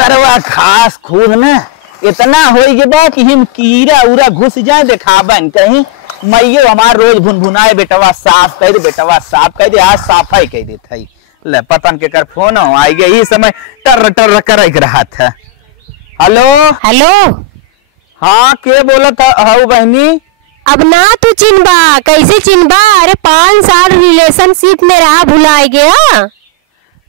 सरवा खास खुद न इतना हो गया कि हम कीड़ा उरा घुस जाए देखाबन कहीं मैयो हमार रोज भुनभुनाए बेटवा साफ कर दे, बेटवा साफ कर दे, आज साफाई कर देता है। ले पतन के कर फोन आई गए इस समय टर टर कर रहा था। हेलो हेलो, हाँ के बोला था हाउ बहनी? अब ना तू चिन्हबा, कैसे चिन्हबा? अरे 5 साल रिलेशनशिप में रहा, भुलाए गया?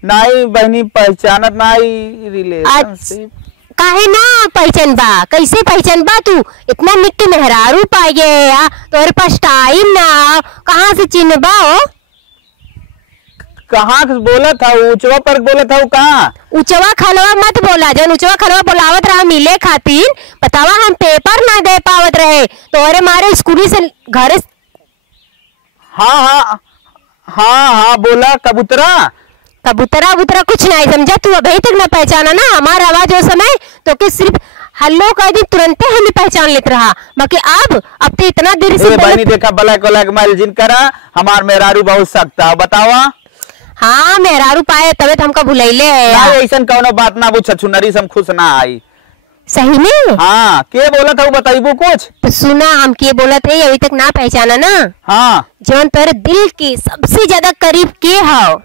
नहीं बहनी पहचानत नहीं रिलेशनशिप। काहे ना पहचानबा? कैसे पहचानबा? तू इतना निक मेहरारू पाई गया, तोरे पास टाइम ना, कहाँ से चिन्हबा? हो कहाँ बोला था? ऊंचवा पर बोला था। कहाँ? ऊंचवा खलवा मत बोला, जन ऊंचवा खलवा बोलावत रहा मिले खातिर, बतावा हम पेपर ना दे पावत रहे तोरे मारे स्कूली से घरे। हाँ हाँ हाँ हाँ बोला कबूतरा। कबूतरा उबूतरा कुछ नहीं समझा तू, अभी तक ना पहचाना ना हमारा आवाज उस समय तो कि सिर्फ हेलो कह दी तुरंत हमें पहचान लेते रहा, बाकी अब तो इतना देर से बनी देखा ब्लैक ब्लैक माइल जिन करा हमार मेहरारू बहुत सख्त है, बतावा। हाँ मेहरारू पाए तबे तो हमका भुलैले है यार। ऐसा कौनो बात ना पूछ छुनरी से खुश ना आई। सही में? हाँ के बोला था बताइबो कुछ तो सुना हम के बोला थे अभी तक ना पहचाना ना। हाँ जौन तेरे दिल के सबसे ज्यादा करीब के हो।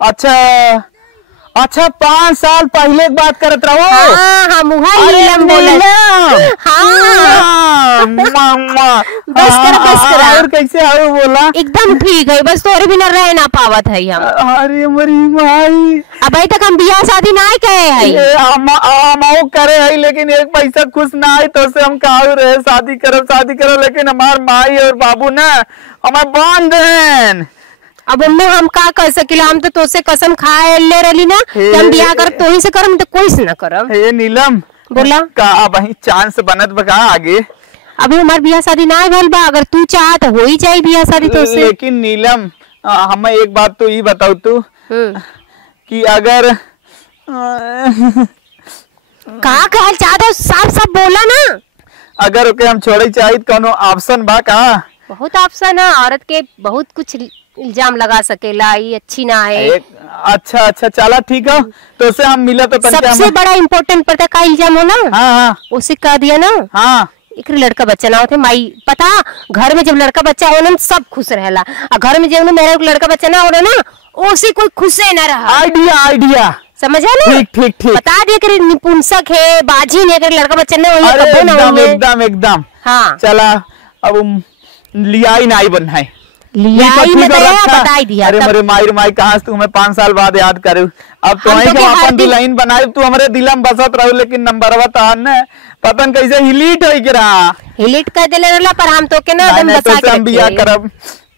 अच्छा अच्छा 5 साल पहले बात करत रहो। हाँ हाँ नीलम बोला। हाँ बस कर और कैसे आओ बोला? एकदम ठीक है, बस तोरे बिना रह ना पावत है हम। अरे मरी माई, अभी तक हम बियाह शादी ना कहे है। हम करे है लेकिन एक पैसा खुश ना आए तो से हम कहा रहे शादी करो लेकिन हमार माई और बाबू ना हमारे बांध हैं। अब उनमें हम का कर सकिला? हम तो तोसे कसम खाए ले रही ना कि हम बियाह करब तो ही से करम, तो कोई से ना करम। हे नीलम बोला का वही चांस बनत बका आगे। अभी हमार बियाह शादी ना भेल बा, अगर तू चाह तो हो ही जाए बियाह शादी तो से। लेकिन नीलम हमें एक बात तो ये बताओ तू कि अगर का कहल चाहता साफ साफ बोला ना। अगर ओके हम छोड़े चाहिए कोनो ऑप्शन बा का? बहुत ऑप्शन है, औरत के बहुत कुछ इल्जाम लगा सकेला, ये अच्छी ना है। अच्छा चला ठीक है तो उसे हम मिला तो सबसे बड़ा इम्पोर्टेंट पता का इल्जाम हो ना। हाँ उसे कह दिया ना। हाँ एक लड़का बच्चा ना होते माई पता, घर में जब लड़का बच्चा हो ना सब खुश रहेला, और घर में जब मेरा लड़का बच्चा ना हो ना उसे कोई खुश ना रहा। आइडिया समझा ना? ठीक बता दिया कि निपुंसक है, बाजी ने अगर लड़का बच्चा ना हो एकदम। हाँ चला अब लिया ही नहीं बनना है, बता दिया। अरे मेरे माई कहाँ से तुम्हें 5 साल बाद याद करूँ। अब तो अपन दुल्हन बनाए तू हमारे दिल में बसत रहो, लेकिन नंबर पतन कैसे हिलीट हिलीट कर देले पर हम तो के ना हम बिया करब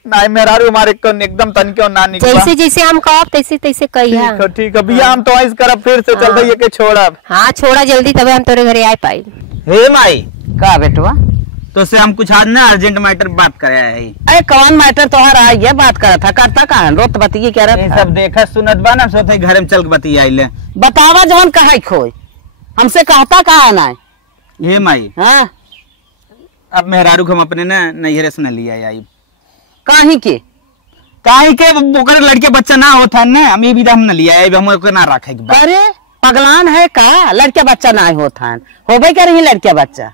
नहीं मेहरारू हमारे को एकदम तनिको ना निकला। जैसे जैसे हम कहब तैसे तैसे कहिया। ठीक है बिया हम तो ऐसे करब, फिर से चल रही है के छोड़ब। हाँ छोड़ा जल्दी तबे हम तोरे घरे आ पाई। हे माई का बेटवा तो से हम कुछ आज ना अर्जेंट मैटर बात करे है। अरे कौन मैटर तोहर आ गया बात करा था? करता कहा रोत बतिये क्या रहा? सब देखा सुनत बा ना, सोचे घर में चल के बतिया ले। बतावा जवन कहा खोई हमसे कहता कहा ना ये माई। हाँ अब मेहरारू हम अपने ना नैहरे से न लिया आई काहे के ओकर लड़के बच्चा ना होता है ना, हम ये भी हम न लिया है, हम ओकर ना रखे। अरे पगलान है का? लड़के बच्चा ना होता है, होबे कर रही लड़के बच्चा।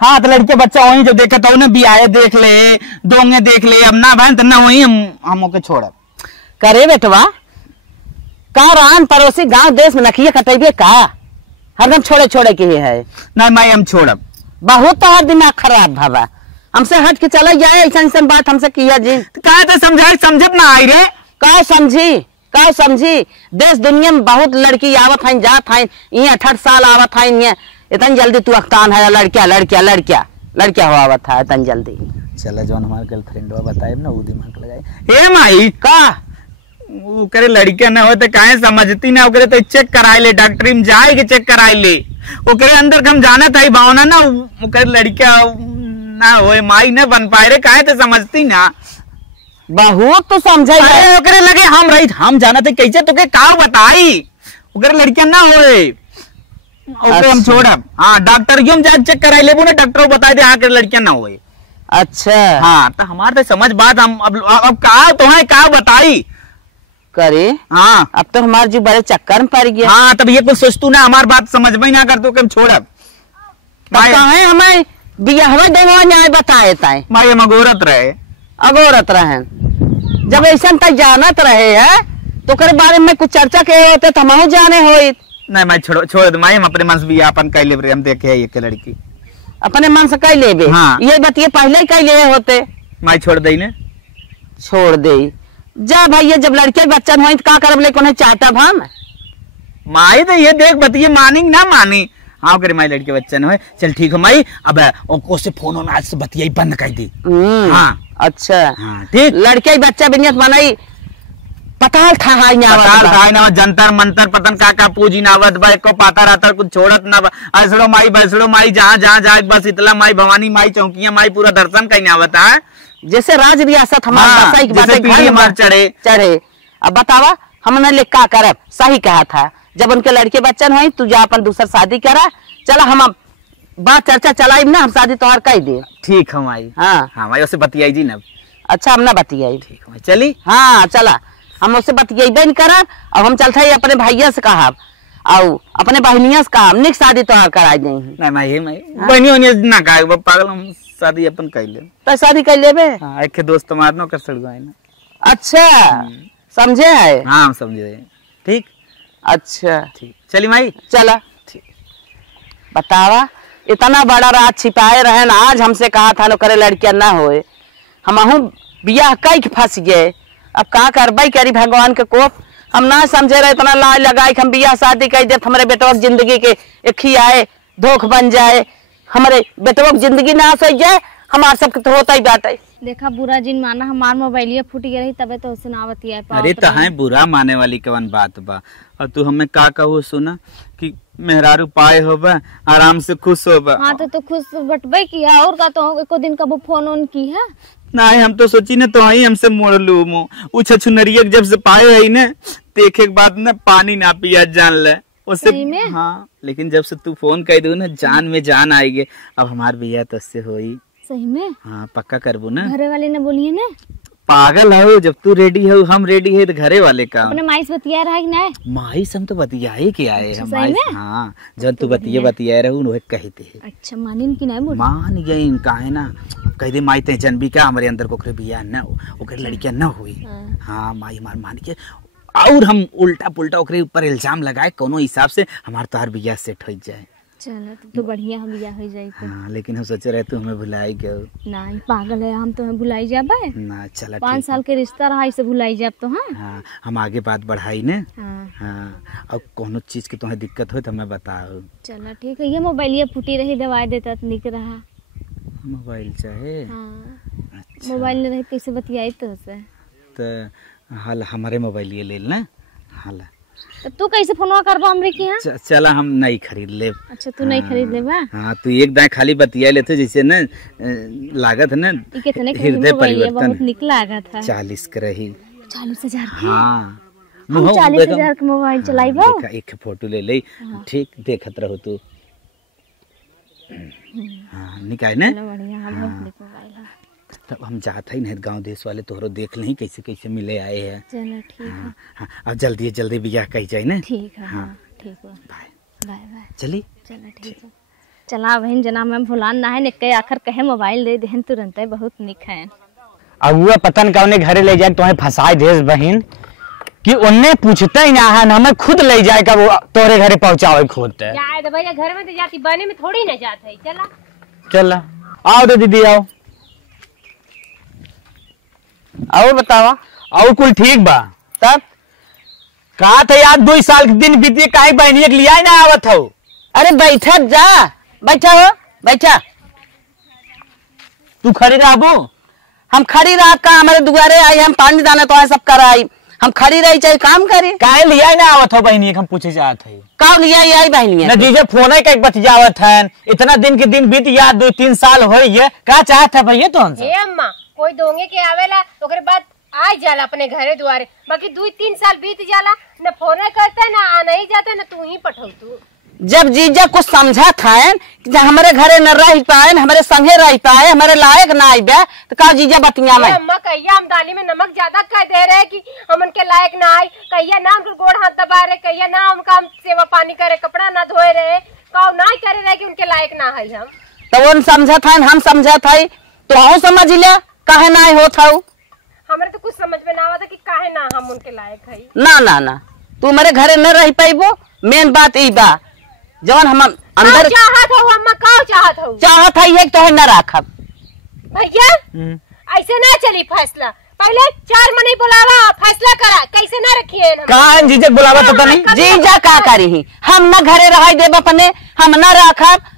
हाँ तो लड़के बच्चा वही जब देखा तो उन्हें बियाहे देख ले, दोंगे देख ले, अब ना भाई तो ना वही हम ओके छोड़ा करे बेटवा। का रान पड़ोसी गांव देश में नखिया कटेबे का? हरदम छोड़े के ही है ना माई हम छोड़ब। बहुत तो हर दिमाग खराब भावा, हमसे हट के चला जाए ऐसा बात हमसे किया जी। कहा तो समझाए समझब ना आई रे। का समझी देश दुनिया में बहुत लड़की आवत है जात है, ये 18 साल आवत है, इतनी जल्दी तू अख्तान है लड़किया हो आवत है इतनी जल्दी। चला जो हमारे गर्लफ्रेंड बताए ना वो दिमाग लगाए। ए माई का वो करे लड़किया ना हो तो काहे समझती ना, ओकरे तो चेक कराए ले, डॉक्टरी में जाए के चेक कराए ले, ओकरे अंदर हम जाना था भावना ना, ओकरे लड़किया ना होए माई न बन पाए रे, काहे तो समझती ना। बहुत तो समझे ओकरे लगे हम रही हम जाना थे कैसे तो के का बताई, ओकरे लड़किया ना होए ओके हम छोड़ब। हाँ डॉक्टर क्यों जाए चेक कराए लेबू ना, डॉक्टर बता दे हाँ लड़कियां ना होए। अच्छा हाँ तो हमारे तो समझ बात हम अब का तो है का बताई करे हाँ अब तो हमारे जी बड़े चक्कर में पड़ गया। हाँ तब ये कुछ सोच तू ना, हमारी बात समझ में ना कर तो कब छोड़ब कहे हमें बियाहवा देवा न्याय बताए ताए माई हम अगोरत रहे। अगोरत रहे जब ऐसा तक जानत रहे है तो करे बारे में कुछ चर्चा के होते तो हम जाने हो। नहीं माई छोड़ दे माई, हम अपने मन से भी अपन कह ले, हम देखे है एक लड़की अपने मन से कह ले। हाँ। ये बतिए पहले ही कह ले होते। माई छोड़ दे ने, छोड़ दे जा भैया, जब लड़के बच्चन हो तो का करब ले कोने चाहता हम माई तो ये देख बतिए मानी ना मानी। हाँ करे माई लड़के बच्चन हो, चल ठीक है माई, अब उनको से फोन आज से बतिया बंद कर दी। हाँ अच्छा हाँ ठीक। लड़के बच्चा बिनियत बनाई पताल था ना जंतर मंतर पतन का पूजी नावत बा को पाता रहता कुछ छोड़त ना असड़ो माई बसड़ो माई जहाँ जहाँ जाए बस इतला माई भवानी माई चौकिया माई पूरा दर्शन कहीं आवत है जैसे राज रियासत हमारे चढ़े चढ़े। अब बतावा हमने ले का करब, सही कहा था जब उनके लड़के बच्चन हुई तू जा अपन दूसर शादी करा। चला हम बात चर्चा चलाई ना, हम शादी तोहार कह दे। ठीक है माई। हाँ हाँ माई उससे बतियाई जी ना। अच्छा हम ना बतियाई। ठीक है चली। हाँ चला हम उससे बतियाबे नहीं करा। अब हम चलते ही अपने भैया से कहा और अपने बहनिया से कहा निक शादी तोहार कराई नहीं। ना माई बहनी ना कहा पागल, हम शादी अपन कर ले तो शादी कर लेबे। हाँ एक दोस्त मारनो कर सड़ गए ना। अच्छा समझे है। हाँ हम समझे ठीक। अच्छा ठीक चली माई चला। ठीक बतावा इतना बड़ा रात छिपाए रहे ना, आज हमसे कहा था नो करे लड़कियां ना होए, हम बियाह कई के फंस गए। अब का करबई करी भगवान के कोप, हम ना समझे रहे इतना लाज लगाई हम बियाह शादी कर दे हमारे बेटवा की जिंदगी के एक ही आए धोख बन जाए, हमारे बेटवा की जिंदगी ना सही जाए, हमारे सबके तो होता ही बात है। देखा बुरा जिन माना हमार मोबाइलिया फूटी गई तबे तो उससे ना बतिया। अरे तो है बुरा माने वाली कवन बात बा, और तू हमें का कहो सुना कि मेहरारू पाए होबा आराम से खुश होबा। हाँ तो खुश बटबे किया और का तो एको दिन कबो फोन ऑन की है। नहीं हम तो सोची ना तो ही हमसे मोड़ लू मुँह छछुनरिया जब से पाए है ना देखे के बाद ना पानी ना पिया जान ले उससे। हाँ लेकिन जब से तू फोन कर दू ना जान में जान आएगी। अब हमार भैया तो उससे होई सही में। हाँ पक्का करबू ना। घरे वाले ने बोलिए ना पागल हो, जब तू रेडी हो हम रेडी है तो घरे वाले का अपने माई से बतिया रहा है कि ना। माई से हम तो बतियाए के आए हम सही में? हाँ जब तू बतिया रहू वही कहते है। अच्छा मानिन की नहीं बोल मान गई काहे ना कह दे माई ते जनबी का हमारे अंदर को बिया न ओकरे लड़कियां न हुई। हाँ माई मार मान के और हम उल्टा पुल्टा ओकरे ऊपर इल्जाम लगाए कोनो हिसाब से हमार तोहर बिया सेट हो जाए। चलो तो बढ़िया हम बिया हो जाए। हाँ लेकिन हम सोचे रहे तू हमें भुलाई गए ना पागल है हम तुम्हें भुलाई जाबे ना। चला 5 साल के रिश्ता रहा इसे भुलाई जाब तो। हाँ हाँ हम आगे बात बढ़ाई ने। हाँ हाँ अब कोनो चीज की तुम्हें दिक्कत हो तो हमें बताओ। चलो ठीक है। ये मोबाइल फूटी रही दवाई देता तो निक रहा। मोबाइल चाहे। हाँ अच्छा मोबाइल नहीं रही कैसे बतियाई तो उसे तो हाल हमारे मोबाइल ये ले लेना हाल। तो तू कैसे फोनवा करबा हमरे की। हाँ चला हम नहीं खरीद ले। अच्छा तू नहीं खरीद ले बा। हाँ तू एक दाएं खाली बतिया लेते जैसे न लागत है न कितने हृदय परिवर्तन बहुत निक लागा था। 40 का रही। 40,000 हाँ हम 40,000 के मोबाइल चलाई बा। देखा एक फोटो ले ले ठीक देखत रहो तू। हाँ निकाय ने बढ़िया हम बहुत निक मोबाइल है। तब हम जाते ही नहीं गांव देश वाले तोहरो देख नहीं कैसे कैसे मिले आए हैं। चलो ठीक है। हाँ अब जल्दी बियाह कही जाए ना। ठीक है। हाँ ठीक है बाय बाय बाय। चली चलो ठीक है। चला बहन जना मैं भुलान ना है ने के आखिर कहे मोबाइल दे देहन तुरंत है बहुत निक है। अब वो पतन का उन्हें घरे ले जाए तुम्हें फंसाए देश बहन कि उन्हें पूछते ही ना है हमें खुद ले जाए का वो तोरे घरे पहुंचावे खुद जाए तो भैया घर में तो जाती बने में थोड़ी ना जाते है। चला चल आओ तो दीदी आओ। और बतावा और कुल ठीक बा। तब कहा था यार 2 साल के दिन बीतिए काहे बहनिया के लिया ही ना आवत हो। अरे बैठा जा बैठा हो बैठा। तू खड़ी रहबो। हम खड़ी रह का हमारे दुआरे आई हम पानी दाना तो सब कर आई हम खड़ी रही चाहे काम करी। काहे लिया ही ना आवत हो बहनिया हम पूछे चाहत है। का लिया आई बहनिया न दीजिए फोन है कहीं बतियावत है इतना दिन के दिन बीत गया 2-3 साल हो गए का चाहत है भैया तो हमसे। हे अम्मा कोई दोंगे के आवेला ओकरे बाद आ जाला अपने घरे द्वारे बाकी 2-3 साल बीत जाला न फोन करता ना आ नहीं जाता न तू ही पठौ तू। जब जीजा कुछ समझा था कि हमारे घरे न रह पाए, हमारे संगे रह पाए, हमारे लायक ना आई बे, तो का जीजा बतिया में अम्मा कहिया हम दाली में नमक ज्यादा कह दे रहे कि हम उनके लायक ना आई, कहिया ना उनके गोड़ हाथ दबा रहे, कहिया ना उनका हम सेवा पानी करे, कपड़ा ना धोए रहे, कहो ना करे रहे कि उनके लायक ना है हम। तो वो समझा था, हम समझा था, तो हम समझ लिया काहे ना होता हूँ। हमारे तो कुछ समझ में ना आवा था कि काहे ना हम उनके लायक है। ना ना ना तू मेरे घरे न रह पाइबो, मेन बात ई बा जवन हम अंदर चाहत हो अम्मा, का चाहत हो? चाहत है एक तो है न राखब। भैया ऐसे ना चली फैसला, पहले 4 महीने बुलावा फैसला करा, कैसे ना रखिए कहा जीजा बुलावा पता नहीं। जीजा का करी हम न घरे रह देब अपने, हम न राखब।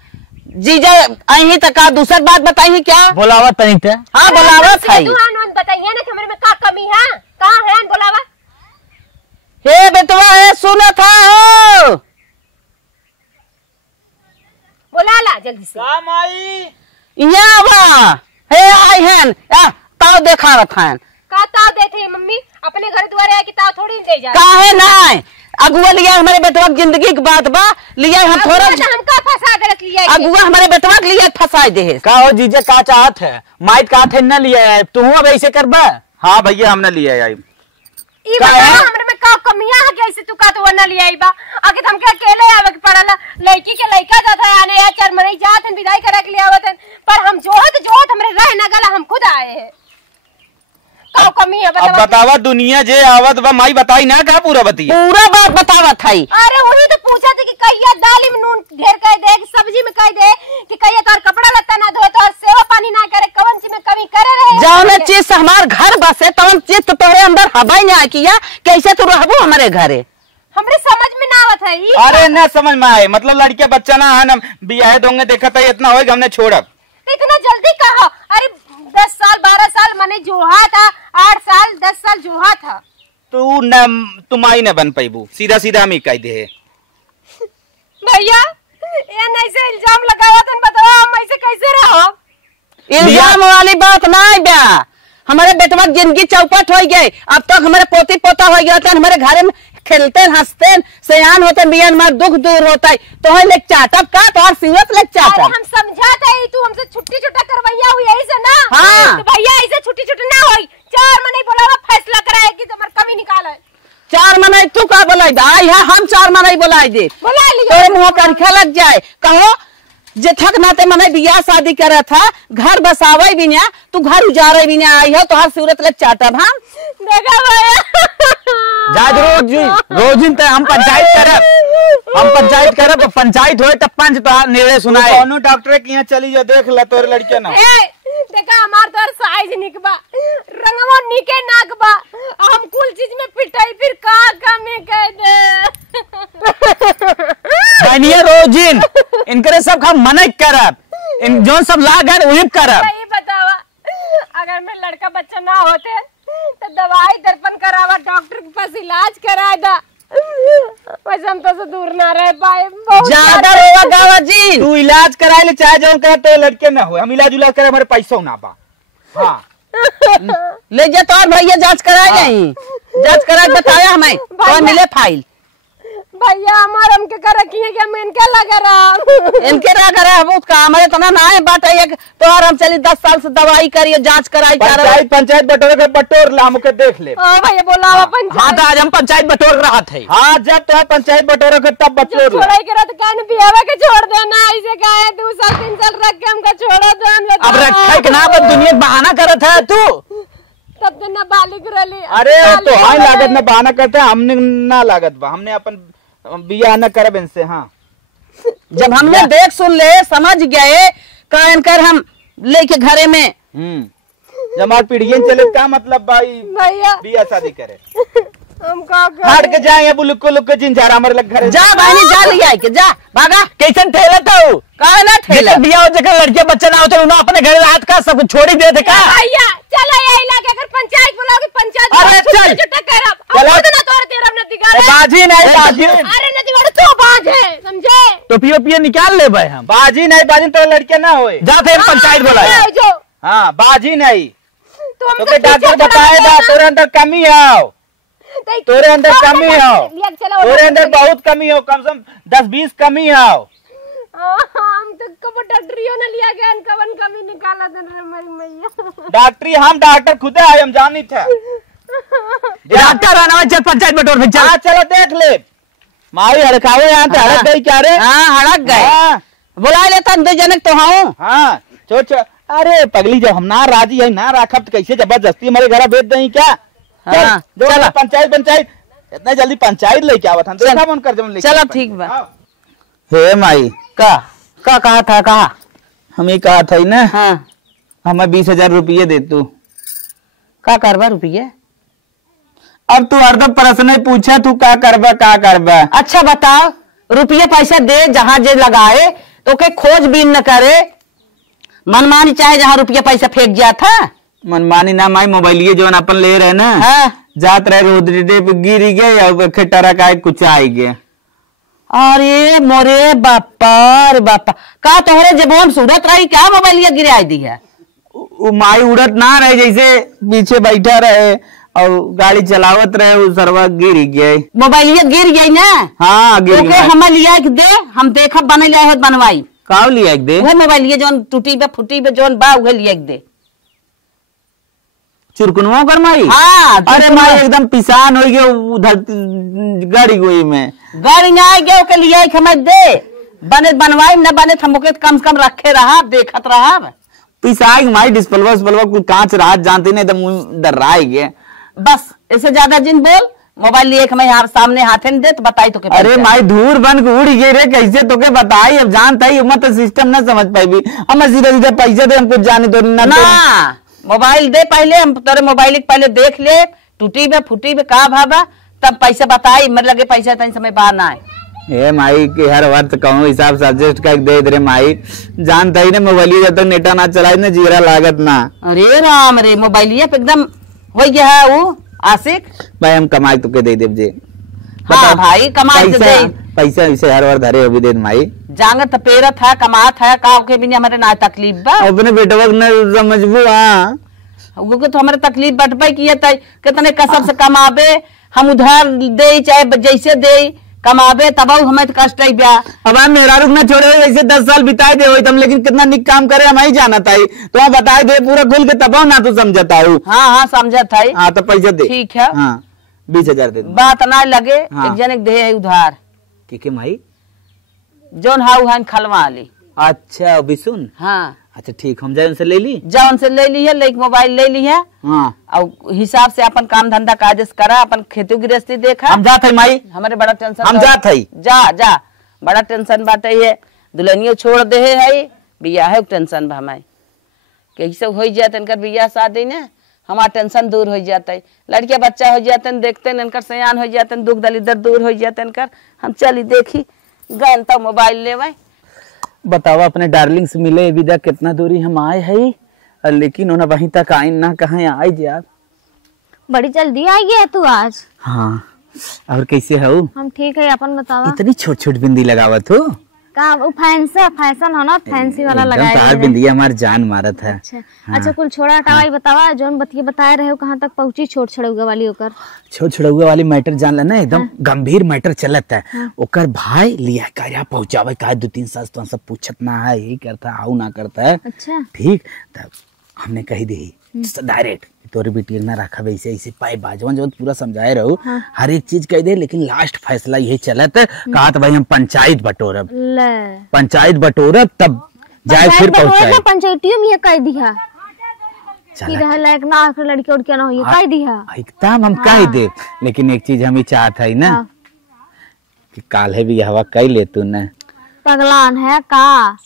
जीजा अही तक दूसर बात बताई क्या बुलावा तनी थे। हाँ बुलावा था बताइए ना हमारे में का कमी है, कहाँ है बुलावा? हे बेटवा है सुना था हो बुला ला जल्दी से। यहाँ बा हे आई हैं ताव देखा रखा का ताव देते हैं मम्मी, अपने घर द्वारे है कि ताव थोड़ी दे जा। काहे ना अगुआ लिया हमारे बेटवा की जिंदगी की बात बा, लिया हम थोड़ा हम का फंसा कर लिया अगुआ हमारे बेटवा के लिए फंसाई दे। का हो जीजा का चाहत है, माइट का थे न लिया है तू अब ऐसे करबा। हाँ भैया हमने लिया आई। ई बता हमरे में का कमियां है कैसे तू का तो न लिया आई बा, आगे हम के अकेले आवे के पड़ला, लड़की के लड़का जाता है आने या 4 महीने जात विदाई करा के लिए आवत, पर हम जोत हमरे रह न गला, हम खुद आए हैं। का कमी है अब बतावा दुनिया जे आवत बा माई बताई ना का पूरा बतिया, पूरा बात बतावा थाई। अरे वही तो पूछा थी कि कहिया दाली में नून ढेर कह दे, कि सब्जी में कह दे, कि कहिया तोर कपड़ा लत्ता ना धोए, तोर सेवा पानी ना करे, कौन चीज में कमी करे रहे। जौन चीज से हमार घर बसे तौन चीज तो तोरे अंदर हवाई ना किया, कैसे तू रहबो हमारे घरे? हमरे समझ में ना आवत है ई। अरे न समझ में आए, मतलब लड़के बच्चा ना है ना बियाह दोंगे देखा था इतना होगा हमने छोड़ब। इतना जल्दी कहा? अरे 10 साल 12 साल मैंने जोहा था, 8 साल 10 साल जोहा था। तुम आई न बन पाइबू, सीधा सीधा हम ही कह दे। भैया ये ऐसे इल्जाम लगावा तन बताओ हम ऐसे कैसे रहो? इल्जाम वाली बात ना है बा, हमारे बेटवा की जिंदगी चौपट हो गई, अब तक हमारे पोती पोता हो गया था, हमारे घर में खेलते हंसते सयान होते बियान मार दुख दूर होता है, तो है लेक चाटब का तो और सिवत लेक चाटब। हम समझाते ही तू हमसे छुट्टी छुट्टा करवैया हुई यही से ना। हाँ। तो भैया ऐसे छुट्टी छुट्टी ना होई, 4 महीने बुलावा फैसला कराएगी तो हमारी कमी निकाले। 4 महीने तू का बोलाई दे, आई है हम 4 महीने बोलाई दे, बुला लिया तोरे मुंह पर लग जाए। कहो जे थक नाते मने बियाह शादी करे था, घर बसावे भी ना, तू घर उजारे भी ना, आई है तो हर सूरत लेक चाटब। हम देखा भैया जाद रोजिन ते हम पंचायत करब, पंचायत होए तब पंच तो निर्णय सुनाए। कौनो डॉक्टर के यहाँ चली जा देख ला तोरे लड़के ना। देखा हमार तोर साइज निकबा, रंगवा निके नाकबा, हम कुल चीज में पिटाई फिर का कमी कह दे। बनिया रोजिन इनकरे सब हम मना करब, इन जोन सब लाग है वही करब। सही बतावा, अगर मैं लड़का बच्चा ना होते तो दवाई दर्पण करावा, डॉक्टर के पास इलाज करा दा, वैसे हम तो से दूर ना रह पाए। ज्यादा रोवा गावा जी, तू इलाज कराए ले चाहे जो कहे तो लड़के ना हो, हम इलाज उलाज करे हमारे पैसा ना बा। हाँ ले जा तो और भैया जांच कराए नहीं, जांच करा बताया हमें तो मिले फाइल। भैया हमार हमके कर रखी है कि हम इनके लगा रहा इनके ना करे हम उसका हमारे तो ना है बात है तो और हम चली 10 साल से दवाई करिए जांच कराई पंचायत बटोरे के बटोर ला हमके देख ले। हाँ भैया बोला पंचायत। हाँ तो आज हम पंचायत बटोर रहा थे। हाँ जब तो पंचायत बटोरे के तब बटोर ला। छोड़ाई करा तो कहने बियाह के छोड़ देना, ऐसे कहे 2 साल 3 साल रख के हमका छोड़ा दे। अब रखे के ना दुनिया बहाना करत है तू, तब तो ना बालिक रली। अरे तो हाँ लागत ना बहाना करते हमने ना लागत बा, हमने अपन बियाह न करब इनसे। हाँ जब हमने देख सुन ले समझ गए कायन कर हम लेके घरे में जब हमारे पीढ़ियन चले का मतलब भाई भैया बियाह शादी करे हम का हट के जाए बुलुको लुक जिंजारा हमारे लग घर जा बहनी जा लिया के जा भागा कैसन ठेला तो काहे ना ठेला बिया हो जगह लड़के बच्चा ना होते उन्हें अपने घर रात का सब कुछ छोड़ ही दे थे का। भैया चलो ये इलाके अगर पंचायत बुलाओगे पंचायत अरे चल छुट्टा करब, चलो। हम खुद ना तोड़ तेरा न दिगाड़े। बाजी नहीं बाजी अरे न दिगाड़े तो बाज है समझे। तो पियो निकाल ले भाई हम बाजी नहीं बाजी तो लड़के ना होए। जा फिर पंचायत बुलाए जो हाँ बाजी नहीं तो तो डॉक्टर बताएगा तेरे अंदर कमी है। तोरे अंदर कमी हो, लिया के चला तोरे अंदर बहुत कमी हो, कम से कम 10-20 कमी हो। हम तो कब डॉक्टरियो ने लिया गया कवन कमी निकाला दे रे मेरी मैया। डॉक्टरी हम डॉक्टर खुद आए, हम जानी थे। डॉक्टर आना चल पंचायत बटोर फिर चल। चलो देख ले माई हड़कावे यहाँ पे हड़क गई क्या रे? हाँ हड़क गए। हाँ। बुला लेता दो जनक तो हूँ। हाँ छोड़ अरे पगली जब हम ना राजी है ना राखब तो कैसे जबरदस्ती हमारे घर भेज दें क्या? हाँ, चलो पंचायत इतना जल्दी पंचायत लेके आवत हम देखा मन कर जब चलो ठीक बा। हे माई का कहा था कहा हमें कहा था ना हाँ हमें 20,000 रुपये दे तू। का करबा रुपये? अब तू हरदम प्रश्न ही पूछा तू का करबा। अच्छा बताओ रुपये पैसा दे जहाँ जे लगाए तो के खोज बीन न करे मनमानी चाहे जहाँ रुपया पैसा फेंक गया था। मनमानी ना माई मोबाइल जो अपन ले रहे ना हाँ। जात रहे रोडे पे गिर गए और खटारा का कुछ आई गया। अरे मोरे बापा रे बापा का तोहरे जब सूरत रही क्या मोबाइल गिरा दी है? वो माई उड़त ना रहे जैसे पीछे बैठा रहे और गाड़ी चलावत रहे वो सरवा गिर गए। मोबाइल गिर गई ना? हाँ गिर तो हमें लिया के दे हम देखब बने लिया बनवाई। का लिया दे? वह मोबाइल जोन टूटी पे फूटी पे जोन बा वह लिया के दे। चुरकुनवा कर माई? हाँ अरे माई एकदम पिसान हो गया उधर गाड़ी गोई में गाड़ी ना आ गया के लिए हमें दे बने बनवाई न बने थमके कम से कम रखे रहा देखत रहा पिसाई माई डिस्पलवा कुछ कांच रात जानती नहीं तो डर रहा है बस इससे ज्यादा जिन बोल मोबाइल लिए हमें यहाँ सामने हाथे नहीं दे तो बताई तो के अरे माई धूर बन के उड़ गई रे कैसे तो के बताई अब जानता ही मत सिस्टम ना समझ पाई भी हम सीधे सीधे पैसे दे हमको जाने दो ना मोबाइल दे पहले हम तेरे मोबाइल पहले देख ले टूटी में फूटी में का भाबा तब पैसे बताई मेरे लगे पैसा तनी समय बाहर ना आए। ए माई के हर वर्ष कहूँ हिसाब से एडजस्ट कर दे दे माई जानता ही ना मोबाइल जब तक नेटा ना चलाए ना जीरा लागत ना। अरे राम रे मोबाइल एकदम हो गया है वो आशिक भाई हम कमाई तुके दे देव जे। हाँ भाई कमाई तो दे पैसा इसे हर बार धरे अभी दे माई जांगत पेरत है कमात है का के बिना हमारे ना तकलीफ बा अपने बेटवा ने समझबू। हाँ वो तो हमारे तकलीफ बटबे किए कितने कसम से कमाबे हम उधार दे चाहे जैसे दे कमाबे तब हमें तो कष्ट है ब्याह। अब हम मेरा रुक ना छोड़े वैसे 10 साल बिताए दे हो तुम लेकिन कितना निक काम करे हम ही जाना था तो हम बताए दे पूरा खुल के तब ना तो समझता हूँ। हाँ समझा था। हाँ तो पैसा दे ठीक है। हाँ 20,000 दे बात ना लगे। हाँ। एक जन दे है उधार ठीक है माई जोन हाउ है खलवा ली। अच्छा अभी सुन। हाँ अच्छा ठीक हम जाए उनसे ले ली जा उनसे ले ली है लेक मोबाइल ले ली है। हाँ और हिसाब से अपन काम धंधा काजस करा अपन खेती गृहस्थी देखा। हम जाते माई हमारे बड़ा टेंशन हम जात हई जा बड़ा टेंशन बाटे है दुल्हनियो छोड़ दे है बियाह है टेंशन बा हमारे कैसे हो जाते इनकर बियाह शादी ने हमारा टेंशन दूर हो जाता है लड़किया बच्चा हो जाते देखते इनकर सयान हो जाते दुख दलिदर दूर हो जाते इनकर हम चली देखी गए तो मोबाइल ले बताओ अपने डार्लिंग से मिले विदा कितना दूरी हम आए है लेकिन उन्हें वहीं तक आई ना कहाँ आए यार बड़ी जल्दी आई है तू आज। हाँ और कैसे हो? हम ठीक है अपन बतावा। इतनी छोट छोट बिंदी लगावत हो का वो फैशन हो ना फैंसी वाला लगाया तार बिंदी हमार जान मारत है। अच्छा अच्छा कुल छोड़ा हटावा ही बतावा जोन बताए रहे हो कहाँ तक पहुंची छोट छड़ौगा वाली होकर छोट छड़ौगा वाली मैटर जान लेना एकदम गंभीर मैटर चलत है। ओकर भाई लिया कर पहुंचावे का 2-3 साल तो सब पूछत ना है यही करता आऊ ना करता है। अच्छा ठीक तब हमने कही दी डायरेक्ट तोरे बेटी ना रखा वैसे ऐसे पाए बाजवन जो पूरा समझाए रहो। हाँ। हर एक चीज कह दे लेकिन लास्ट फैसला यही चलत कहा तो भाई हम पंचायत बटोरब तब जाए फिर पहुंचाए पंचायतियों में कह दिया कि रह लायक ना आखिर लड़की उड़किया ना हो कह दिया एकदम हम कह दे लेकिन एक चीज हम ही चाहत है ना कि काल है भी हवा कह ले तू ना पगलान है का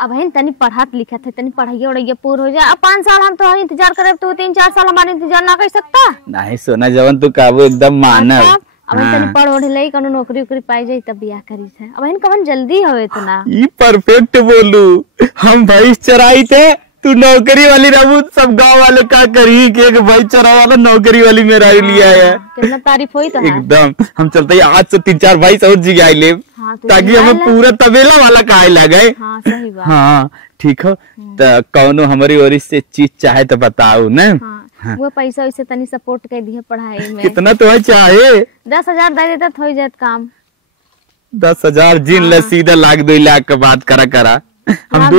अब है तनी पढ़त लिखत है तनी पढ़ाई उड़ाइया पूर हो जाए अब 5 साल हम तो इंतजार करे तो 3-4 साल हमारे इंतजार ना कर सकता नहीं सोना जवन तू काबू एकदम मानव अब तनी पढ़ ओढ़ ले कोनो नौकरी उकरी पाई जाई तब बियाह करी है अब इन कवन जल्दी होवे इतना ई परफेक्ट बोलू हम भैंस चराई थे तू नौकरी वाली रहू सब गांव वाले का करी कि एक भाई चरा वाला नौकरी वाली मेरा लिया है कितना तारीफ हुई तो एकदम हम चलते आज से 3-4 भाई और जिगाई ले ताकि हमें पूरा तबेला वाला काहे लगे। हाँ सही बात। हाँ ठीक हो तो कौनो हमारी ओर से चीज चाहे तो बताओ ना। वो पैसा वैसे तनी सपोर्ट कर दिया पढ़ाई में। कितना तुम्हें चाहे? 10,000 दे देता तो हो जात काम। 10,000 जिन ले सीधा लाख 2 लाख का बात करा हम हाँ,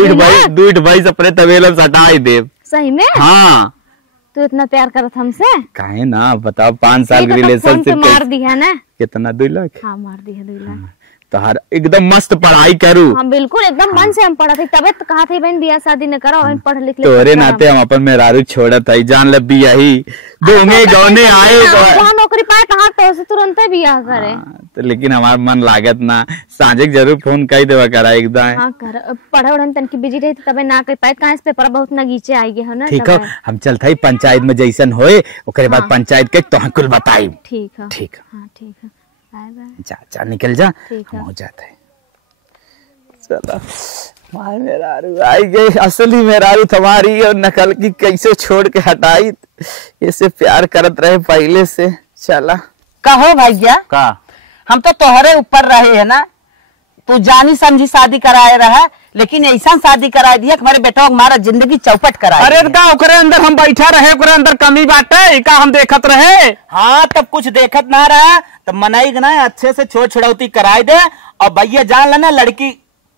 दूध भाई से अपने तबेला से हटा ही दे। सही में? हाँ तू इतना प्यार करत हमसे? काहे ना बताओ, 5 साल की फोन पे रिलेशनशिप मार दिया ना। कितना 2 लाख? हाँ मार दिया 2 लाख। तो हर एकदम मस्त पढ़ाई करूँ। हाँ बिल्कुल एकदम मन से हम पढ़ा थे, तबे तो कहा थे बहन बियाह शादी न करो, हम पढ़ लिख ले। तोरे नाते हम अपन मेहरारू छोड़त है, जान ले बिया ही दोंगे गौने आए जहाँ नौकरी पाए कहाँ तो उसे तुरंत ही बियाह करे। तो लेकिन हमार मन लागत ना, साझे जरूर फोन कर देवा करा एकदम। हाँ कर पढ़े उड़न तन की बिजी रही तबे ना कर पाए, कहाँ इस पेपर बहुत नगीचे आई गए हो ना। ठीक है, हम चलते ही पंचायत में जैसन होए ओकरे बाद पंचायत के तो कुल बताई। ठीक है ठीक हाँ ठीक है, बाय बाय। जा निकल जा, ठीक है। हम हो जाते हैं। चला मार मेहरारू आई गई, असली मेहरारू तुम्हारी और नकल की कैसे छोड़ के हटाई, ऐसे प्यार करत रहे पहले से। चला कहो भैया का हम तो तोहरे ऊपर रहे है ना, तू जानी समझी शादी कराए रहा, लेकिन ऐसा शादी करा दिया हमारे बेटा हमारा जिंदगी चौपट करा। अरे का ओकरे अंदर हम बैठा रहे, ओकरे अंदर कमी बाटे का हम देखत रहे। हाँ तब कुछ देखत ना रहा, तब मनाई ना अच्छे से छोड़ छुड़ौती कराई दे। और भैया जान लेना लड़की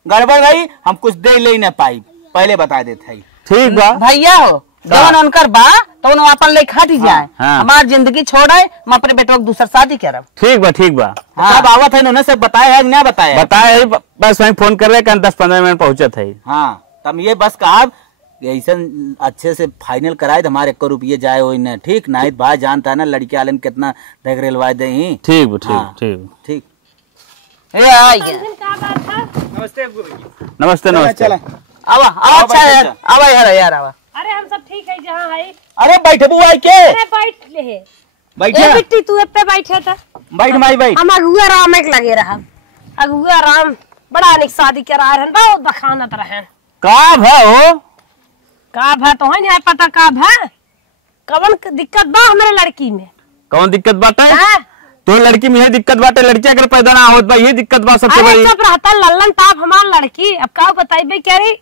गड़बड़ गई, हम कुछ दे ले न पाई, पहले बता देते हैं। ठीक बा भैया हो जवन उनकर बा तो उन अपन ले खट जाए, हाँ। हमार जिंदगी छोड़े, हम अपने बेटो को दूसरा शादी करब। ठीक बा ठीक बा। हाँ। तब आवत है इन्होंने सब बताया है ना बताया? बताए बस वही फोन कर रहे 10-15 मिनट पहुंचत है। हाँ तब ये बस कहा ऐसा अच्छे से फाइनल कराए तो हमारे 1 रुपये जाए हो न, ठीक ना भाई जानता है ना लड़की वाले में कितना देख रेलवा दे। ठीक बा, ठीक हाँ। ठीक। ठीक ए आई गया। नमस्ते नमस्ते। चला आवा आवा, अच्छा यार आवा यार आवा। अरे हम सब ठीक है जहाँ है। अरे बैठे बुआ के अरे बैठ ले है। बैठे ए बिट्टी तू पे बैठे था। बैठ माई बैठ। हम अगुआ राम एक लगे रहा, अगुआ राम बड़ा निक शादी करा रहे, बहुत बखानत रहे। का भाओ का भा तो है नहीं पता का भा, कवन दिक्कत बा हमारे लड़की में? कौन दिक्कत बाटे? हाँ? तो लड़की में ये दिक्कत बाटे, लड़कियां अगर पैदा ना होत बा ये दिक्कत बा सबसे अरे बड़ी। सब रहता लल्लन ताप हमार लड़की, अब का बताइबे क्या रे,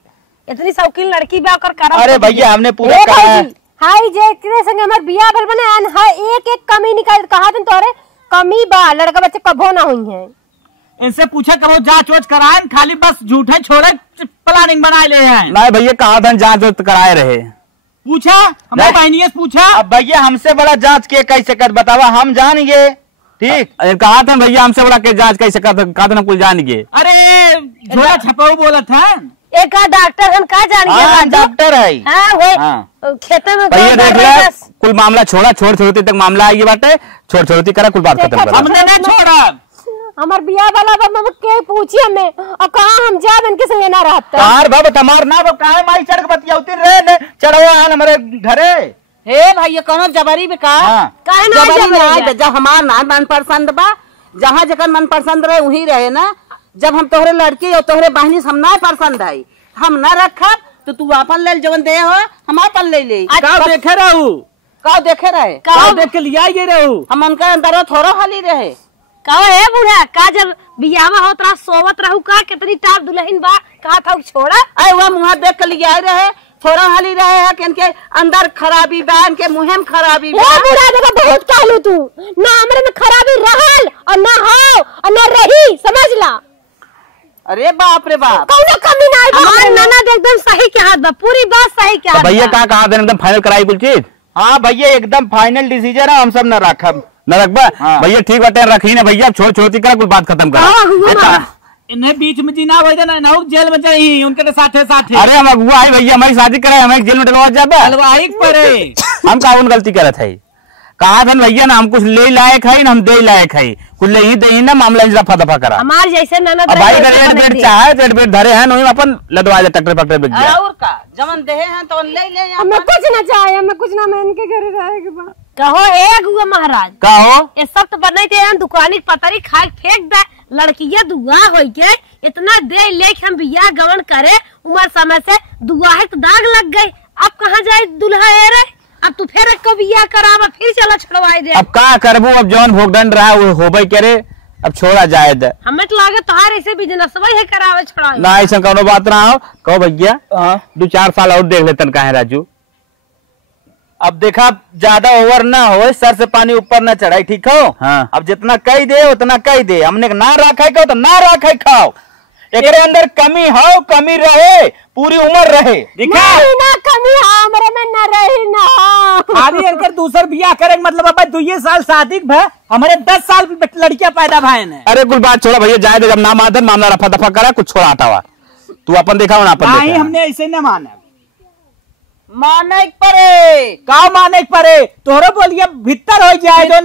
इतनी शौकीन लड़की बा कर करा। अरे भैया हमने पूरा ए कहा है। भाईजी, हाय जे किने संग हमर बियाह भल बने अन हाय एक एक कमी निकाल कहा दिन तोरे कमी बा, लड़का बच्चे कभो ना हुई है। इनसे पूछा कब जांच वाच कराए, खाली बस झूठे छोड़े प्लानिंग बनाए ले हैं। नहीं भैया कहा था जांच कराए रहे। पूछा हमारे बहनिया से पूछा। अब भैया हमसे बड़ा जांच के कैसे कर बतावा, हम जानेंगे। ठीक कहा था भैया हमसे बड़ा के जांच कैसे कहा था कुल जान गए। अरे झोला छपाऊ बोला था। एक का डॉक्टर हम का जान गया डॉक्टर है। हां होए हाँ। खेते में भैया देख ले कुल मामला छोड़ा, छोड़ छोड़ती तक मामला आई बाटे, छोड़ छोड़ती करा कुल बात खत्म करा। हमने नहीं छोड़ा। हमार बियाह वाला बाबा के पूछी हमें और कहा हम जा इनके संगे ना रहता। कार बाबा तमार ना बाबा काहे माई चढ़ के बतियाउती रे ने चढ़वा आन हमारे घरे। हे भैया कोनो जबरी में का हाँ। काहे ना जबरी जबरी ना जब हमार ना मन पसंद बा, जहाँ जगह मन पसंद रहे वही रहे ना। जब हम तोहरे लड़की और तोहरे बहनी हम ना पसंद आई, हम ना रखब तो तू अपन ले जवन दे हो हम अपन ले ले। का देखे रहू, का देखे रहे, का देख के लिया ये रहू। हम उनका अंदर थोड़ा हाली रहे। कहो ए बूढ़ा का जब बियाह होत रहा सोवत रहू का कितनी टाप दुल्हन बा कहा था छोड़ा। अरे वह मुँह देख के लिया रहे, थोड़ा हाली रहे है कि इनके अंदर खराबी बा, इनके मुँह में खराबी बा। ए बूढ़ा देखो बहुत कहलू तू ना, हमरे में खराबी रहल और ना हो और ना रही, समझ ला। अरे बाप रे बाप, कौनो कमी ना है हमार ननद एकदम सही के हाथ बा, पूरी बात सही के हाथ बा। भैया का कहा था एकदम फाइनल कराई कुल चीज। हाँ भैया एकदम फाइनल डिसीजन है, हम सब न रखब न रखबा। हाँ। भैया ठीक बाटे रखी ना भैया, छोड़ छोड़ती करा कुल बात खत्म करा। इन्हें बीच में जीना वही ना जेल में जाई उनके साथे साथे। अरे हम अगुआ आई भैया, हमारी शादी करे हमें जेल में डलवा जाबे। हलवाई पड़े हम काउन गलती करत है, कहा था भैया ना हम कुछ ले लायक है ना हम दे लायक है, कुछ ले ही दे ना मामला दफा दफा करा। हमार जैसे ननद अब भाई अगर रेट बेट चाहे रेट बेट धरे हैं नहीं अपन लदवा दे ट्रैक्टर पकड़े बिक गया। और का जमन देहे हैं तो ले ले। हमें कुछ ना चाहिए, हमें कुछ ना, मैं इनके घरे रहेगी बा। कहो ए गुआ महाराज का हो ये सब तो बनई थे दुकानी पतरी खाए फेंक दे, लड़किया दुआ होई के इतना दे लेके हम बियाह गवन करे, उम्र समय से दुआ है तो दाग लग गई। अब कहाँ जाए दुल्हा ए रे, अब तू फिर एक बियाह करावा फिर चला छुड़वाई दे। अब का करबू, अब जौन भोगदंड रहा वो होबे करे, अब छोड़ा जाए दे। हमें तो लागे तोहार ऐसे बिजनेस वही है करावे छुड़वाई ना ऐसा कोनो बात ना हो। कहो भैया 2-4 साल और देख लेतन काहे राजू। अब देखा ज्यादा ओवर ना हो, सर से पानी ऊपर ना चढ़ाई, ठीक हो। हाँ। अब जितना कही दे उतना कही दे, हमने ना रखा खाओ तो ना रखा खाओ, एक अंदर कमी हो, कमी रहे, पूरी उम्र रहे। ना कमी हमरे में न रही ना। खाली इनकर दूसर बियाह करे मतलब अब 2 साल शादी भय, हमारे 10 साल लड़कियां पैदा भाई ने। अरे कुल बात छोड़ा भैया, जाए दे, जब ना मादर मामला रफा दफा करा, कुछ छोड़ा हटा हुआ तू अपन देखा ना, अपन नहीं देखा। हमने ऐसे न माने माने परे का माने परे तोहरो बोलिए भीतर हो जाए जो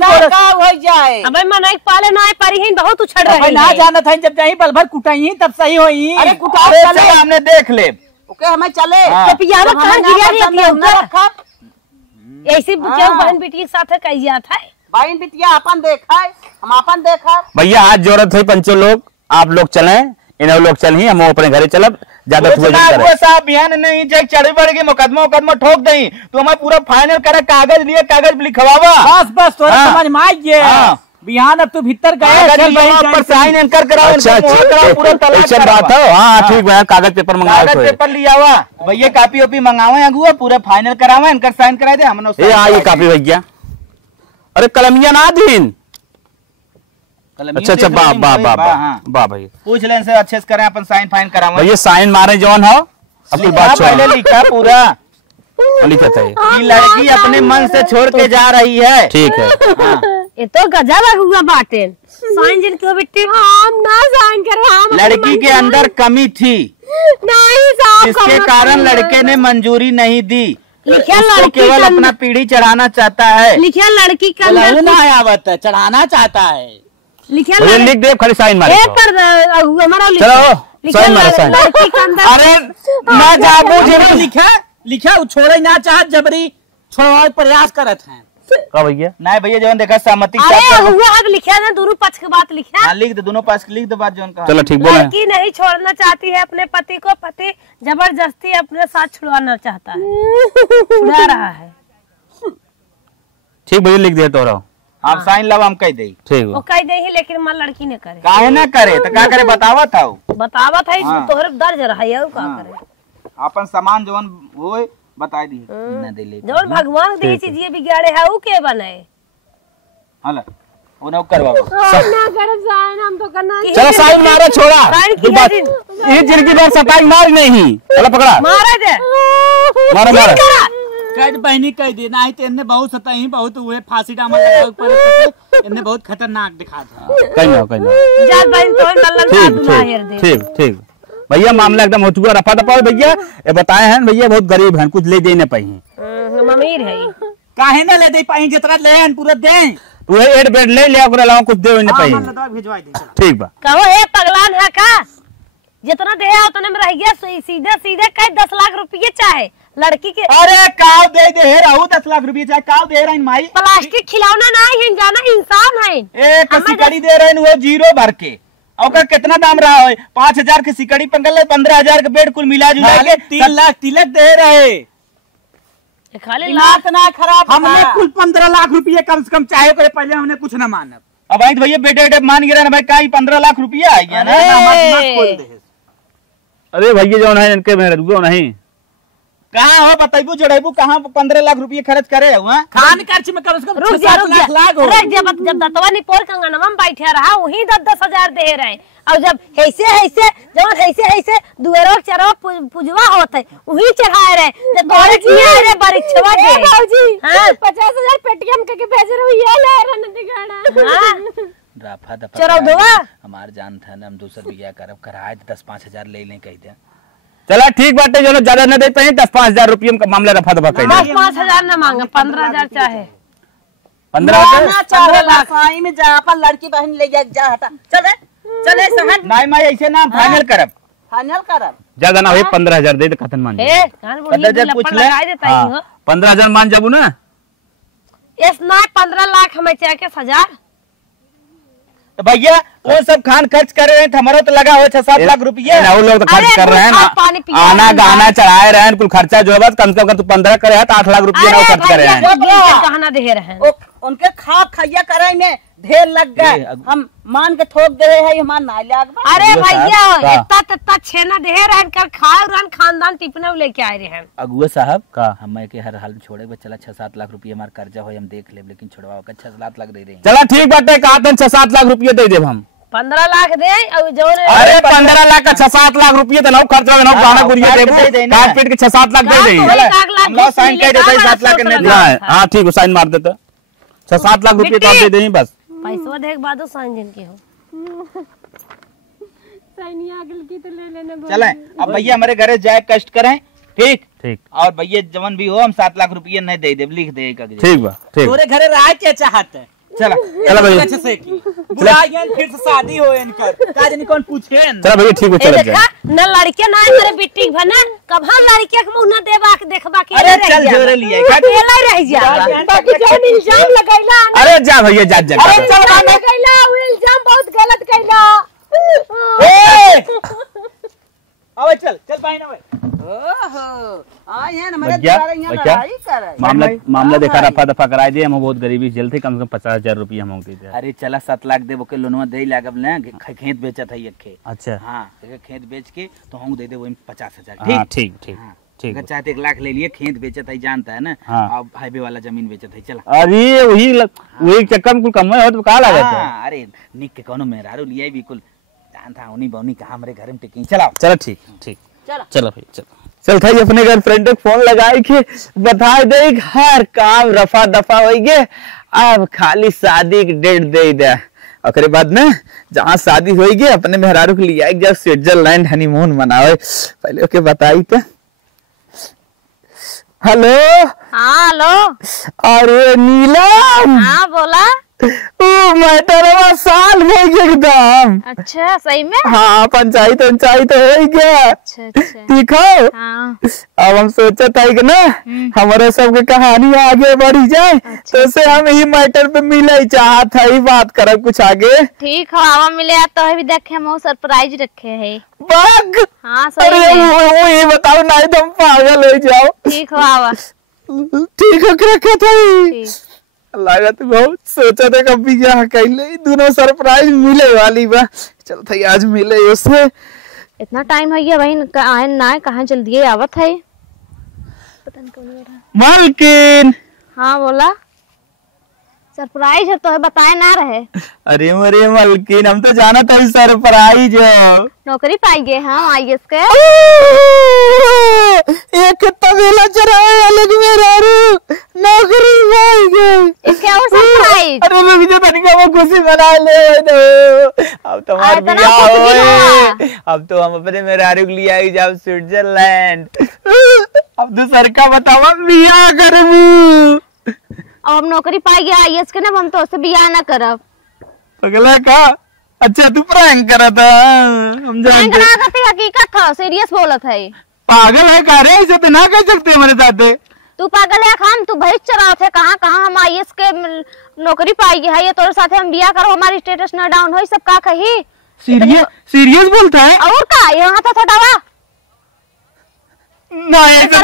हो जाए। अबे मनाई पाले ना परी ही बहुत उछड़ रही ना जाना था, जब जाही पल भर कुटाई तब सही होई। अरे कुटा अरे चले, चलो हमने देख ले। ओके हमें चले। हाँ। तो पियावा कहां गिरा रही थी रखा ऐसी केहू बहन बेटी के साथ कही जात है। बहन बिटिया अपन देखा है, हम अपन देखा। भैया आज जरूरत है पंचो लोग, आप लोग चले, इन लोग चल ही, हम अपने घरे चलब, ज्यादा वो साहब बिहान नहीं जाए, चढ़ी बढ़ गई, मुकदमा ठोक दई, तो हमें पूरा फाइनल करे, कागज लिए, कागज लिखवावा। बस तोरा हाँ। समझ में आई ये। हाँ। बिहान अब तू भीतर गए पर साइन एंकर कराओ, अच्छा पूरा तलाक अच्छा बात है। हाँ ठीक है, कागज पेपर मंगाओ। कागज पेपर लिया हुआ भैया, कापी ओपी मंगावे अगुआ, पूरा फाइनल करावे, इनकर साइन करा दे हमने। ये कापी भैया, अरे कलमिया ना दिन। अच्छा वाह वाह वाह वाह भाई, पूछ लें से अच्छे से करें, अपन साइन फाइन करावे भैया साइन मारे जौन हो, अपनी बात पहले लिखा पूरा, लिखा था ये लड़की अपने मन से छोड़ के जा रही है। ठीक है। ये तो गजब हुआ बाटे। साइन जिन क्यों बिट्टी हम ना साइन करवा, हम लड़की के अंदर कमी थी, नहीं साहब, जिसके कारण लड़के ने मंजूरी नहीं दी। लिखा उसको लड़की केवल का अपना पीढ़ी चढ़ाना चाहता है। लिखा लड़की का आवत चढ़ाना चाहता है। लिखा भैया लिख दे, खाली साइन मारे एक कर हमारा चलो साइन मारे साइन। लड़की के अंदर अरे ना जागो जेबा लिखा छोड़े ना चाहत, जबरी छोड़वाए प्रयास करत हैं। का भैया नहीं भैया जो देखा सहमति अरे हुआ अब लिखा ना, दोनों पक्ष की बात लिखा। हाँ लिख दे, दोनों पास लिख दे बात जो कहा। चलो ठीक बोले। लड़की नहीं छोड़ना चाहती है अपने पति को, पति जबरदस्ती अपने साथ छुड़वाना चाहता है, छुड़ा रहा है। ठीक भैया लिख दे तो रहो, आप साइन लब हम कह दे, ठीक वो है। कह दे ही, लेकिन मन लड़की ने करे, काहे ना करे तो क्या करे बतावा था बतावा था हाँ। तोहरे दर्ज रहा है, का करे अपन सामान जवन वो बता दी न दे ले जब भगवान दी चीज ये बिगाड़े है, वो के बने हला वो न करवा ना करे साइन, हम तो करना चलो साइन मारो, छोड़ा साइन तू किया बात, दिन। ये जिनकी बात सताई मार नहीं, चलो पकड़ा मारे दे, मारो मारो। कह बहनी कह दे ना, इनने बहुत सताई, बहुत हुए फांसी डामा लगा ऊपर, इनने बहुत खतरनाक दिखा था। कहीं ना जा बहन तो नल्लन का ठीक दुला हेर दे। ठीक ठीक ठीक भैया, मामला एकदम हो चुका, रफा दफा भैया। ये बताए हैं भैया बहुत गरीब हैं, कुछ ले दे नहीं पाई, अमीर है काहे ना ले दे पाई, जितना ले पूरा दे तू एड बेड ले ले, ओकरा अलावा कुछ दे नहीं पाई। भिजवा दे। ठीक बा, कहो ए पगलान है का, जितना दे उतने में रह गया, सीधे सीधे कह 10 लाख रुपये चाहे लड़की के। अरे काव दे दे रहू 10 लाख रुपये चाहे काव दे रही माई, प्लास्टिक खिलौना ना है, जाना इंसान है। एक सिकड़ी दे रहे वो जीरो भर के, और कितना दाम रहा है, 5000 की सिकड़ी पंगल, 15000 के बेड कुल मिला जुला के 3 लाख तिलक दे रहे, खाली दिमाग ना खराब हमने कुल 15 लाख रुपये कम से कम चाहे करे, पहले हमने कुछ न मानब। अब आई भैया बेटे मान गिरा ना भाई, का 15 लाख रुपया आई गया ना। अरे भैया जो है इनके में रुको नहीं, कहाँ हो बताइबू जड़ेबू, कहाँ 15 लाख रुपये खर्च करे हुआ खान खर्च में कम से कम रुक जा 7 लाख हो। अरे जब दतवा निपोर कंगनवा में बैठे रहा, वही 10-10 हजार दे रहे, और जब ऐसे दुएरो चरवा पूजवा होत है, वही चढ़ाए रहे, तो तोरे किया रे बरिछवा के बाबूजी। हां 50,000 पेटीएम के भेज रही है, ले रन दिगाड़ा। हां राफा दफा चरौदवा हमार जान था ना, हम दूसर बिया करब कराए 10-5 हजार ले लें कह दे। चला ठीक बाटे, चलो ज्यादा न दे पाए, 10-5 हजार रुपये का मामला रफा दफा कर 5 हजार न मांगे, 15,000 चाहे 15 4 लाख साई में जा, अपन लड़की बहन ले जा, हटा चले चले सहन नहीं माई ऐसे ना फाइनल करब, फाइनल करब। ज्यादा ना हो, 15,000 दे तो खत्म मान जाए। ए कान बोलिए जब पूछ ले। लगा देता ही हो। 15,000 मान जाबू ना, इस ना 15 लाख हमें चाहे के 1000। तो भैया वो सब खान खर्च कर रहे थे, हमारा तो लगा हुआ 6-7 लाख रुपये। वो लोग तो खर्च अरे कर रहे हैं कुछ और पानी पिया आना है, गाना चढ़ाए रहे हैं, कुल खर्चा जो है बस कम से कम तू 15 करे है तो 8 लाख रुपये ना खर्च कर रहे हैं। गहना दे रहे हैं, उनके खा खैया करे में ढेर लग गए, हम मान के थोक दे रहे हैं, हमार ना लाग। अरे भैया हाँ। इतना तत्ता छेना दे रहन कर खाए रहन खानदान टिपना लेके आए रहे हैं। अगुआ साहब का हमें के हर हाल में छोड़े चला 6-7 लाख रुपया हमारा कर्जा हो हम देख ले, लेकिन छुड़वाओ का 6-7 लाख दे रहे हैं। चला ठीक बात है, कहा 6-7 लाख रुपये दे देब हम। 15 लाख दे और जो अरे 15 लाख का 6-7 लाख रुपये तो नौ खर्च हो नौ गाना गुड़िया देबो, काट पीट के 6-7 लाख दे देई। हम साइन कर देते 7 लाख के नहीं। हां ठीक है, साइन मार देते 6-7 लाख रुपये तो दे देही बस। पैसा देख बादो साइन जिन के हो साइन आगल की तो ले लेने। चले अब भैया हमारे घरे जाए कष्ट करें, ठीक ठीक। और भैया जवन भी हो हम 7 लाख रुपये नहीं दे देब, लिख दे कागज। ठीक बा ठीक। तोरे घरे रह के चाहत है। चला चला भैया, अच्छे से की बुलाइए फिर से शादी हो इनकर का जाने कौन पूछे न। चला भैया ठीक हो, चल देखा न लड़के ना मेरे बेटी भना कब हम लड़के के मुंह न देबा के देखबा के अरे चल जोरे लिए अकेला रह जा बाकी जौन इल्जाम लगैला। अरे जा भैया जा जा। अरे चल लगैला वो इल्जाम बहुत गलत कैला। आवे चल चल पाइन आवे। मामला देखा रफा दफा कराए दिए, हम बहुत गरीबी जल थे, कम से कम 50,000 रुपया हम दे। अरे चला 7 लाख देबो के लोनवा दे लागब ना, खेत बेचत है एक खेत। अच्छा हाँ खेत बेच के तो हम दे दे वो 50,000। हाँ ठीक ठीक हाँ, ठीक। अगर चाहते 1 लाख ले लिए, खेत बेचत है जानता है ना। हाँ। अब हाईवे वाला जमीन बेचत है। चला अरे वही चक्कर में कुल कम हो तो का लागत है। हाँ, अरे निक के कोनो मेहरारू लिया बिल्कुल जानता उन्हीं बौनी कहा हमारे घर में टिकी। चलाओ चलो ठीक ठीक, चलो चलो भाई चलो। चल था अपने गर्लफ्रेंड को फोन लगाए के बता दे हर काम रफा दफा हो गए, अब खाली शादी की डेट दे दे। ओकरे बाद में जहाँ शादी हो गई अपने मेहरारू को लिया जब स्विट्जरलैंड हनीमून मनावे, पहले ओके बताई तो। हेलो हाँ हेलो। अरे नीलम, हाँ बोला। ओ मैटर साल हो गया एकदम। अच्छा सही में? हाँ पंचायत हो गया। अच्छा अच्छा ठीक है। हाँ अब हम सोचा था कि ना हमारे सबके कहानी आगे बढ़ी जाए, अच्छा, तो से हम यही मैटर पे मिले चाहत है, बात करब कुछ आगे। ठीक है, आवा मिले तो है भी देखे हम सरप्राइज रखे है। बाग हाँ अरे सही में। वो ये बताओ नहीं तो हम पागल हो जाओ। ठीक है आवा। ठीक हो के रखा था ठीक। लागत बहुत सोचा था कभी यहाँ कैले दोनों सरप्राइज मिले वाली बा। चल था आज मिले उससे। इतना टाइम है बहन कहाँ ना कहाँ जल्दी आवत है। पता नहीं कौन बोल रहा। मालकिन हाँ बोला। सरप्राइज है तो है बताए ना रहे। अरे मरे मालकिन हम तो जाना था सरप्राइज है। नौकरी पाई गए हाँ IAS के। एक तबेला चराए वाले की मेहरारू नौकरी पाई गई। इसके और सरप्राइज। अरे रुक जा तनिका वो खुशी मना ले दो। अब तो हमारा इतना बियाह खुश भी होए, अब तो हम अपने मेहरारू के लिए आई जाओ स्विट्जरलैंड। अब तो सरका बतावा बियाह करबू। अब हम नौकरी पाई गया IAS के ना, हम तो उससे बियाह ना करब। अगला का अच्छा तू प्रैंक करा था, हम प्रैंक जानते। ना करती हकीकत था, सीरियस बोलत है। पागल है का रे, ऐसे तो ना कर सकते हमारे साथ। तू पागल है खान, तू भैंस चराव थे कहाँ कहाँ हम IAS के नौकरी पाई गया है, ये तोरे साथे हम बियाह करो, हमारी स्टेटस न डाउन हो, सब का कही। सीरियस बोलता है? और का यहाँ तो थोड़ा ना ऐसे तो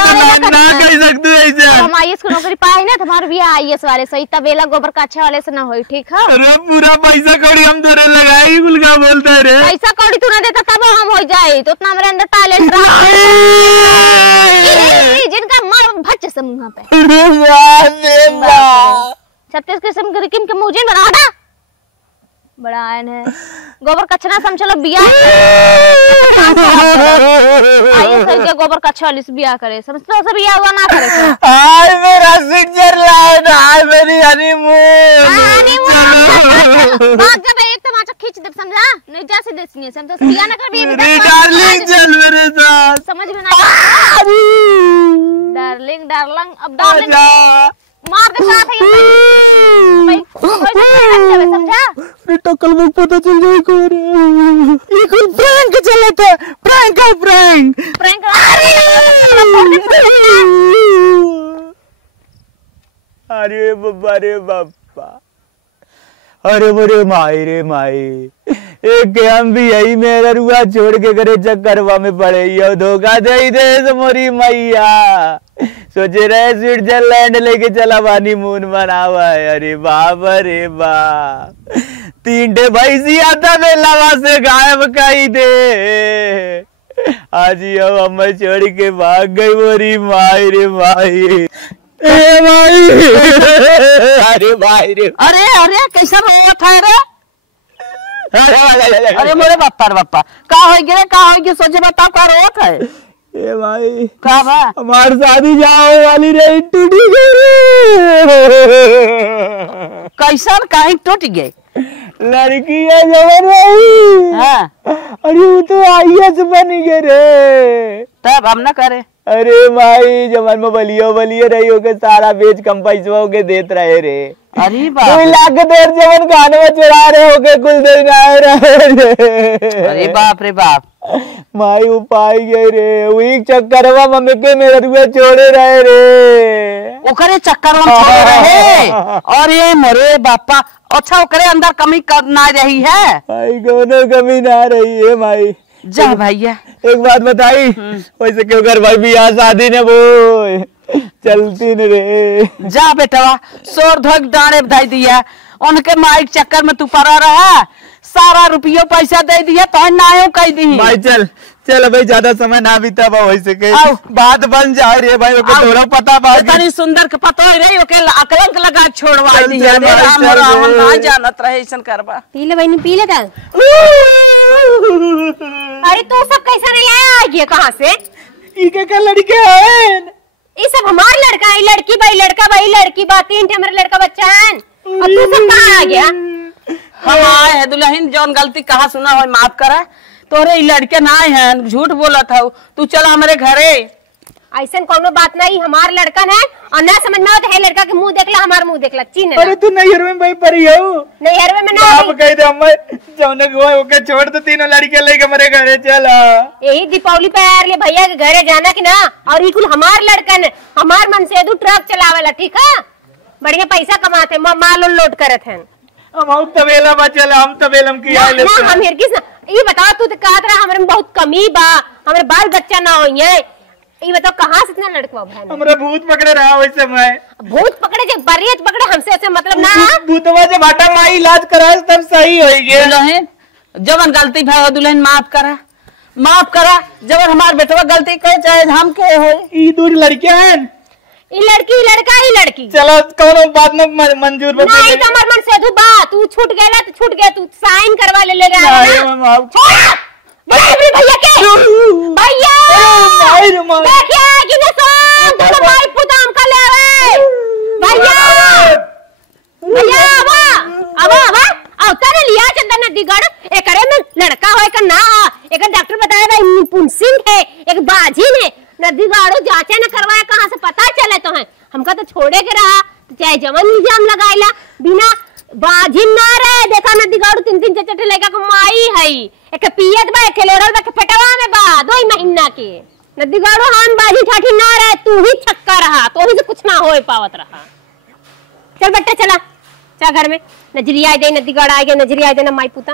ना कर सकते ऐसे। हम IAS की नौकरी पाए ना, तुम्हारे बियाह IAS वाले सही तबेला गोबर का अच्छा वाले से ना होई, ठीक है? अरे पूरा पैसा कौड़ी हम तोरे लगाई गुलगा बोलता है रे। पैसा कौड़ी तू ना देता तब हम हो जाए, तो उतना हमारे अंदर टैलेंट रहा जिनका मार भच्च से मुंह पे छत्तीस किस्म के रिकिम के मुझे बना हटा बड़ा आयन है गोबर कचरा समझ लो बियाह के गोबर कचरा वाली से बियाह करे, समझते हो? सब बियाह हुआ ना करे। आज मेरा स्विट्जरलैंड, आज मेरी हनीमून। बात जब एक तमाचा खींच दे, समझा? नहीं जा से देसनी समझो, बियाह ना कर भी डार्लिंग चल मेरे साथ। समझ में ना डार्लिंग डार्लिंग अब डार्लिंग मार दे साथ है भाई कोई समझा? टक्कल में पता चल जाए कौन है। ये कोई प्रैंक चला था, प्रैंक है प्रैंक। प्रैंक अरे बाबा रे बाबा, अरे मोरे माई रे माई, एक हम भी यही मेरा रुआ छोड़ के करे चक्करवा में पड़े, यो धोखा दे दे मोरी मैया। सोचे रहे स्विट्जरलैंड लेके चला बानी मून मनावा है। अरे बाप रे बाप, 3 भैंसी आता बेलावा से गायब कही दे। आज अब अम्मा छोड़ के भाग गई मोरी माई रे माई। ए माई अरे भाई रे, अरे अरे कैसा रहा था रे? अरे मोरे बापा का हो गया, का हो गया? सोचे बताओ का रोत है? ए भाई का बा? हमारी शादी जाओ वाली रे, टूटी गई। कैसा कहीं टूट गए? लड़की है जबर भाई। हाँ। अरे वो तो IAS बन गए रे। तब हम ना करे। अरे भाई जमन में बलियो रही होके सारा बेच कम पैसा होके देत रहे रे। अरे 2 बाप, लाख देर जमन खाने में चढ़ा रहे होके कुल दिन आए रहे। अरे बाप रे बाप। माई उपाय गए रे, वही चक्कर मम्मी के मेरे रुए छोड़े रहे रे। ओकरे चक्कर में छोड़े रहे। अरे मोरे बापा, अच्छा ओकरे अंदर कमी ना रही है? भाई कोनो कमी ना रही है माई। जा भैया एक बात बताई, वैसे क्यों कर भाई बियाह शादी ने वो चलती न रे। जा बेटवा, सोर धोक डांडे बधाई दिया उनके माइक चक्कर में तू पड़ा रहा, सारा रुपया पैसा दे दिया तो ना कह दी। भाई चल चल भाई, ज्यादा समय ना बीता बा, वैसे के बात बन जा रही है भाई। ओके तोरा पता बा इतनी सुंदर के पता है, ओके अकलंक लगा छोड़वा दी है। चल, राम चल, राम चल। ना जानत रहे ऐसन करबा। पी ले बहनी, पी ले। अरे तू सब कैसा नहीं आया? ये कहाँ से? इके का लड़के हैं। ये सब हमार लड़का है। लड़की भाई लड़का भाई लड़की बा, 3 हमारे लड़का बच्चा है। और तू सब कहाँ आ गया? हम आए है दुल्हन, जौन गलती कहा सुना हो माफ करा। तोरे लड़के ना है, झूठ बोला था। तू चला हमारे घरे। ऐसा कोनो बात नहीं, हमार लड़कन है। और ना समझ में आता है लड़का के मुंह देखला, हमार मुंह देखला, चीन अरे तू नैहर में भाई परी हो। नैहर में ना आप कह दे अम्मा जौने को ओके छोड़ दो, 3 लड़के लेके हमारे घरे चला। यही दीपावली पे यार ले भैया के घरे जाना कि ना। और ये कुल हमार लड़कन है, हमार मन से ट्रक चलावेला, ठीक है? बढ़िया पैसा कमाते, माल लोड करत हैं। हम तबेला बचल, हम तबेलम की आले ना हम हिरकिस ना। ये बता तू तो कहत रहा हमरे में बहुत कमी बा, हमरे बाल बच्चा ना होई है। ये बताओ कहाँ से इतना लड़का बहन? हमरा भूत पकड़े रहा वैसे मैं। भूत पकड़े जे बरियत पकड़े, हमसे ऐसे मतलब ना। भूतवा जब हटा माई इलाज कराए तब सही होई गे। दुल्हन जवन गलती भाई दुल्हन माफ करा, माफ करा। जवन हमार बेटवा गलती करे चाहे हम के हो। ई 2 लड़के हैं। ये लड़की लड़का ही लड़की। चलो कोनो बात न मंजूर बता। नहीं तो हमार मन से तू बा, तू छूट गेला तो छूट गया, तू साइन करवा ले रहा है ना। भैया के भैया देखिए कि न सोन तो भाई पुदाम का ले आवे। भैया भैया आवा आवता ने लिया चंदन नदी गढ़। एकरे में लड़का होए का ना, एक डॉक्टर बताया भाई निपुण सिंह है, एक बाजिन है। नदी गाड़ो जांचे न करवाया, कहाँ से पता चले तो है? हमका तो छोड़े के रहा, तो चाहे जवन इल्जाम लगाइला बिना बाजिन ना रहे। देखा नदी गाड़ो 3 चचटे लगा के माई है, एक पियत बा, एक लेरल बा, के पेटवा में बा 2 महीना के। नदी गाड़ो हम बाजी ठाठी ना रहे, तू ही छक्का रहा, तो ही से कुछ ना होए पावत रहा। चल बेटा चला, चा घर में नजरिया दे, नदी गाड़ आ गया, नजरिया दे ना माई पुता।